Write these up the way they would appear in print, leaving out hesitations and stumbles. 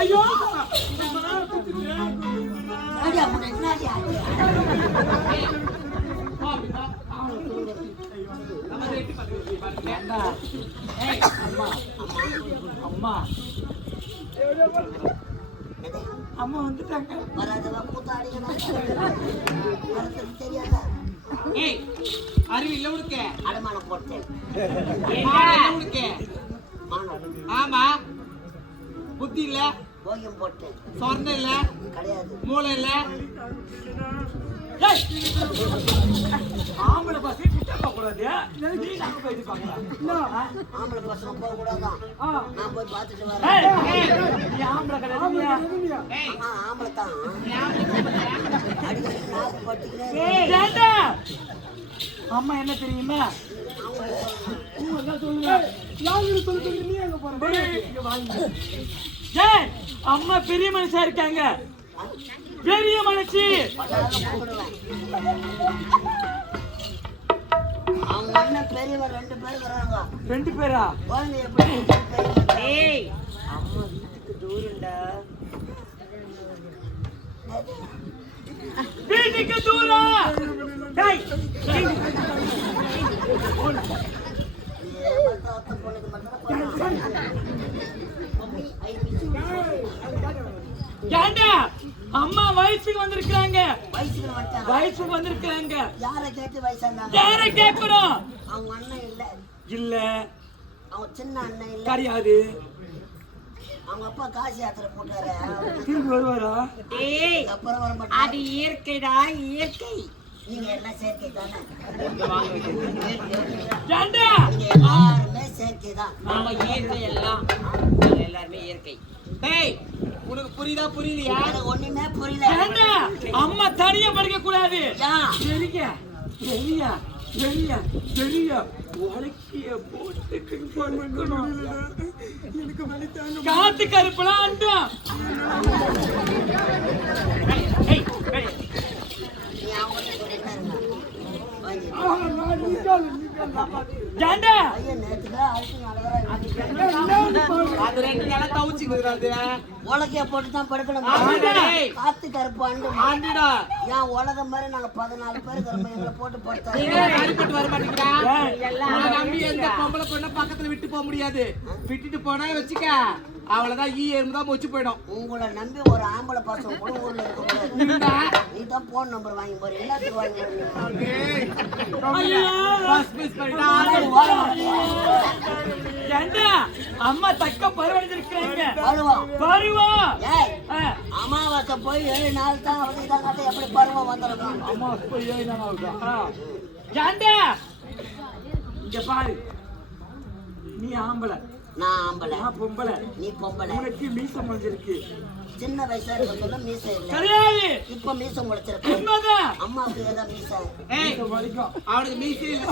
ஐயோ அம்மா அம்மா வந்துட்டாங்க. அறிவு இல்ல உனக்கு? அடமானம் போட்டேன். உனக்கு ஆமா புத்தி இல்ல, போகியம் போட்டேன். சொர்ணம் இல்ல, கிடையாது. மூளை இல்ல. ஆம்பளை பஸ் போக கூடாது. ஆம்பளை பஸ் போக கூடாதான். நான் போய் பார்த்துட்டு வரேன். ஆம்பளை கிடையாது, ஆம்பளை தான். அம்மா என்ன தெரியுமா? அம்மா பெரிய மனுஷா இருக்காங்க. பெரிய மனுஷி. அவங்க அண்ணன் பெரியவர் 2 பேர் வராங்க. 2 பேரா? குழந்தை எப்படி? ஏய் அம்மா வீட்டுக்கு தூரம்டா. வீட்டுக்கு தூரம். டேய் ஏண்டா அம்மா வயசுக்கு வந்திருக்காங்க. வயசுக்கு வந்திருக்காங்க. யாரை கேட்டு வயசானாங்க? யாரை கேட்கணும்? அவங்க அண்ணன் இல்ல. இல்ல அவங்க சின்ன அண்ணன் இல்ல. கிடையாது. அவங்க அப்பா காசி யாத்திரை போட்டாரு. திரும்பி வருவாரா? ஏய் அப்புறம் வர மாட்டாரு. அது இயற்கைடா, இயற்கை. நீங்க எல்லாம் செயற்கை தானே. ஏண்டா எல்லாருமே செயற்கை தான். நாம இயற்கை எல்லாம். எல்லாருமே இயற்கை. டேய் உனக்கு புரியுதா புரியலையா? ஒண்ணுமே புரியல. ஏண்டா அம்மா தனியா படிக்க கூடாது. சரிங்க சரியா சரியா சரியா உலக்கிய போட்டு பண்ணணும். எனக்கு வலி தாங்க. காத்து கருப்பலாம் அண்டா. ஏய் ஏய் நீ அவங்க ஜாண்டா ஐயா நேத்துடா அழுத்து அது 2 நாளா தவுச்சிக்குறாது. உலக்கைய போட்டு தான் படுக்கணும். காத்து கருப்பாண்டு ஆண்டிடா. ஏன் உலக மாதிரி நாங்க 14 பேர் கருமையங்கள போட்டு படுத்தோம். நீங்க அடிபட்டு வர மாட்டீங்களா? எல்லாம் நம்பி எந்த பொம்பளை பொண்ண பக்கத்துல விட்டு போக முடியாது. விட்டுட்டு போனா வெச்சுக்க அவ்வளவுதான். எறும்பு தான் மொச்சு போயிடும். உங்களை நம்பி ஒரு ஆம்பளை பசங்க கூட ஊர்ல இருக்க. நீ தான் போன் நம்பர் வாங்கி போற. எல்லாத்துக்கும் வாங்கி அம்மா தக்க பரவடைஞ்சிருக்காங்க. அமாவாசை போய் 7 நாள் தான் அவதிதான். எப்படி பருவம் வந்துடும்? அமாவாசை போய் 7 நாள் ஆகுதா? இங்க பாரு, நீ ஆம்பளை, நான் ஆம்பளை, நான் பொம்பளை, நீ பொம்பளை. உனக்கு மீசம் முடிஞ்சிருக்கு. சின்ன வயசா இருக்க சொல்ல மீசை இல்ல. கிடையாது. இப்ப மீசம் முடிச்சிருக்கு. உண்மைதான். அம்மாவுக்கு ஏதா மீசை? ஏய் வலிக்கும். அவனுக்கு மீசை இல்ல.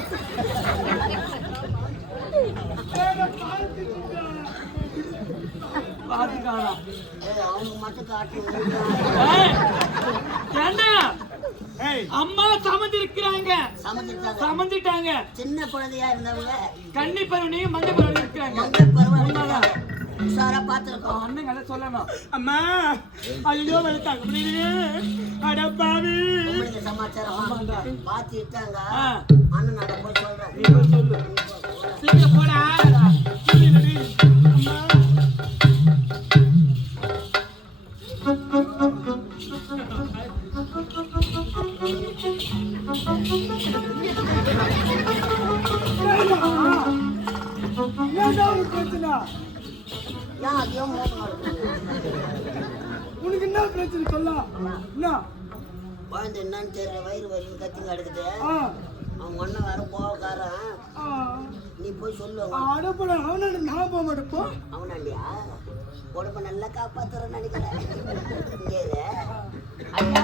பாத்துக்கானா? ஏய் அவங்க மட்டும் காட்டு. ஏய் அம்மா சமந்திருக்காங்க. சமந்திட்டாங்க. சின்ன குழந்தையா இருந்தவங்க கன்னி பருவனையும் மஞ்சள் பருவனையும் இருக்காங்க. மஞ்சள் பருவம் சாரா பாத்துறோம். அண்ணன் சொல்லணும். அம்மா ஐயோ வளர்த்தாங்க முடியலையே. அட பாவி சமாச்சாரம் பாத்துட்டாங்க. அண்ணன் நட போய் சொல்றேன். நீ போய் சொல்லு. சீக்கிரம் போடா. உனக்கு என்ன பிரச்சனை சொல்ல? குழந்தை என்னன்னு தெரியல. வயிறு வலி கத்திங்க எடுக்குது. அவங்க ஒன்னும் வேற போகாரன். நீ போய் சொல்லுவாங்க. அவன நான் போக மாட்டேப்போ. அவனா இல்லையா? உடம்ப நல்லா காப்பாத்துறேன்னு நினைக்கிறேன். ஐயா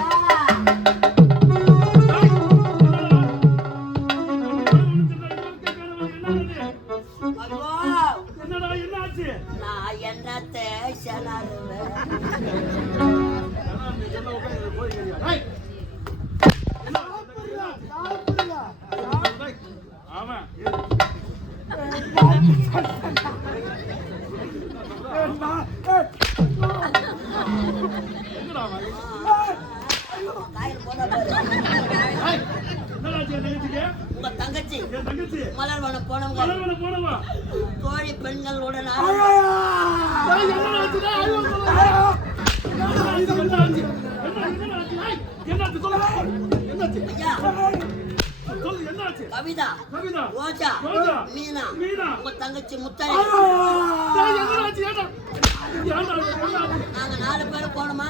நான் என்னத்தை செலாருவேன். மலர்வனம் போனவங்க தோழி பெண்களுடன் கவிதா ரோஜா மீனா உங்க தங்கச்சி முத்தாய் நாங்க 4 பேரும் போனோமா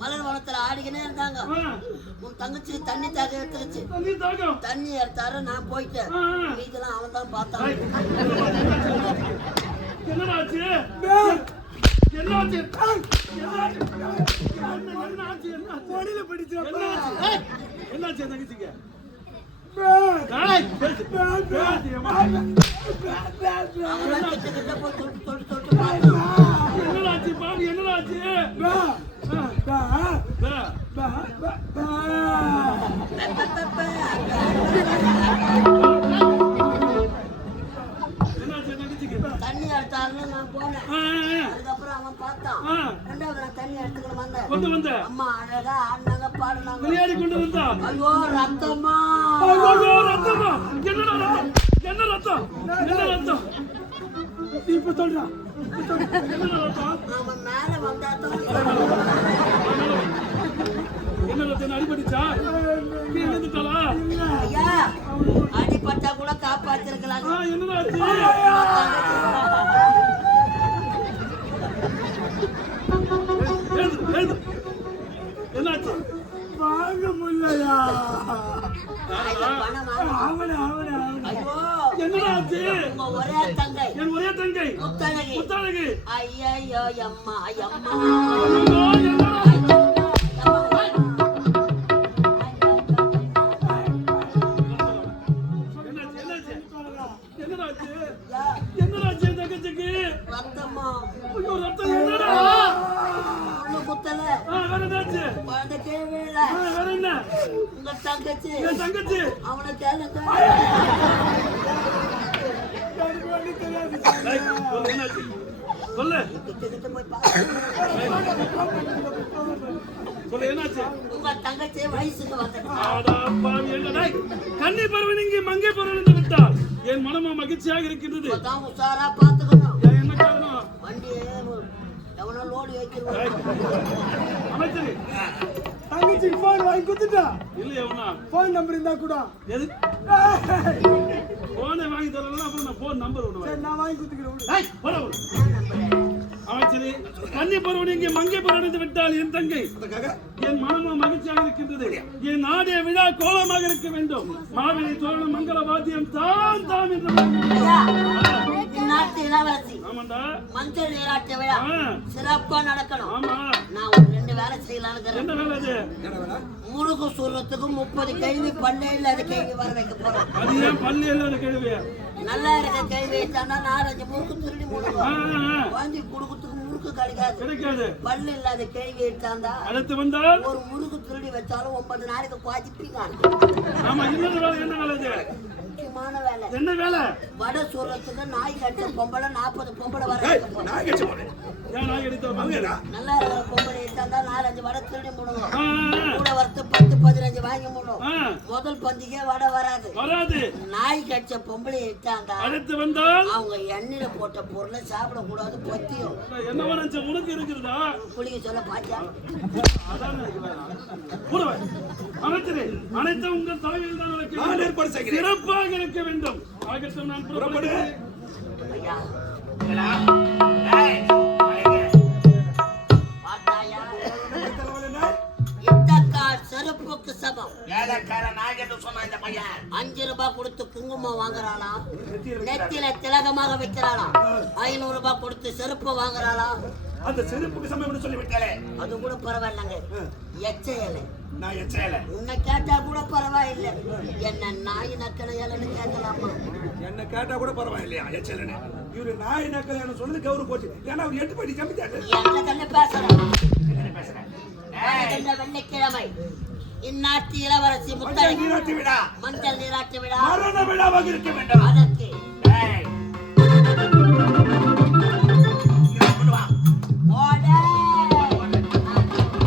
மலர் வனத்துல ஆடிக்கினே இருந்தாங்க உன் தங்கச்சி தண்ணி தாக எடுத்துருச்சு தண்ணி எடுத்தாரு நான் போயிட்டேன் வீட்டெல்லாம் அவன் தான் பார்த்தான் தண்ணி எடுத்தாருன்னு நான் போனேன் அதுக்கப்புறம் அவன் பார்த்தான் 2வது நான் தண்ணி எடுத்துக்கணும் வந்தேன் அம்மா அழகா ஆடினாங்க பாடுனாங்க ஐயோ ரத்தமா இப்ப சொல்றான் அவன் மேல வந்தாதான் ஐயா அடிபட்டா கூட காப்பாத்திருக்கலாம் என்னாச்சு வாங்க முடியலையா ஒரே தங்கை என் ஒரே தங்கை முத்தழகி ஐயோ அம்மா அம்மா என்னடாச்சு தங்கச்சிக்கு ரத்தமா ரத்தம் என்னடா குத்தல வேற என்னாச்சு குழந்தை கேள்வியில வேற என்ன உங்க தங்கச்சி என் தங்கச்சி அவனை கேளுங்க சொல்லு போய் என்னாச்சு உங்க தங்கச்சி வயசுக்கு வந்து கன்னி பருவன் இங்கே மங்கை பருவன் விட்டால் என் மனமும் மகிழ்ச்சியாக இருக்கின்றது உஷாரா பாத்துக்கணும் என்ன காரணம் வண்டியே எவனோ லோடு ஏற்றிருவான் அமைச்சர் தங்கச்சிக்கு போன் வாங்கி கொடுத்துட்டா இல்ல எவனா போன் நம்பர் இருந்தா கூட எது போனை வாங்கி தரலாம் அப்புறம் நான் போன் நம்பர் விடுவேன் நான் வாங்கி கொடுத்துக்கிறேன் அமைச்சரே கன்னி பருவன் இங்கே மங்கை பருவன் விட்டால் என் தங்கை என் மனமும் மகிழ்ச்சியாக இருக்கின்றது என் நாடே விழா கோலமாக இருக்க வேண்டும் மாவிலை தோரணம் மங்கள வாத்தியம் தான் தான் என்று நாட்டு இளவரசி ஆமாண்டா மஞ்சள் நீராட்டு விழா சிறப்பா நடக்கணும் ஆமா நான் ஒரு 2 வேலை செய்யலான்னு என்ன வேலை அது முருகு சூரத்துக்கு 30 கேள்வி பல்லே இல்லாத கேள்வி வர வைக்க போறோம் அது ஏன் பல்லு இல்லாத கேள்வி நல்லா இருக்க கேள்வி வச்சானா 4-5 முறுக்கு திருடி முடுக்கும் வாங்கி குடுக்கத்துக்கு முறுக்கு கிடைக்காது பல்லு இல்லாத கேள்வி வச்சாந்தா அடுத்து வந்தால் ஒரு முறுக்கு திருடி வச்சாலும் 9 நாளைக்கு குவாதிப்பீங்க ஆமா இன்னொரு வேலை என்ன வேலை அது முக்கியமான வேலை என்ன வேலை வடை சூரத்துக்கு நாய் கட்ட பொம்பளை 40 பொம்பளை வர வைக்க போறோம் நாய் எடுத்தா நல்லா இருக்கிற பொம்பளை வச்சாந்தா 4-5 வடை திருடி முடுங்க கூட வரத்து 10-15 வாங்கி முடும் முதல் பந்திக்கே வடை வராது நாய் கட்ச பொம்பளை இட்டாங்க அடுத்து வந்தால் அவங்க எண்ணெயில போட்ட பொருளை சாப்பிட கூடாது பத்தியும் என்ன நினைச்ச உனக்கு இருக்குதா புளிய சொல்ல பாத்தியா அமைச்சரே அனைத்து உங்கள் தலைமையில் தான் நடக்க சிறப்பாக இருக்க வேண்டும் ஆகட்டும் நான் புறப்படுகிறேன் ஐயா செருப்புக்கு சமம் ₹5 கொடுத்து குங்குமம் வாங்குறாளா நெத்தியில திலகமாக வைக்கிறாளா ₹500 கொடுத்து செருப்பு வாங்குறாளா அந்த செருப்புக்கு சமம் சொல்லி விட்டாலே அது கூட பரவாயில்லைங்க எச்சையலை நான் எச்சையலை உன்னை கேட்டா கூட பரவாயில்லை என்ன நாய் நக்கலையாலன்னு கேட்கலாமா என்ன கேட்டா கூட பரவாயில்லையா எச்சையலன்னு இவரு நாய் நக்கலையான்னு சொல்லுது கௌரவ போச்சு ஏன்னா அவர் 8 படி கம்மி தாங்க என்ன கண்ணு பேசுறேன் வெள்ளிக்கிழமை இந்நாட்டு இளவரசி முத்தழகி மஞ்சள் நீராட்டு விழா மரண விழாவாக இருக்க வேண்டும் அதற்கு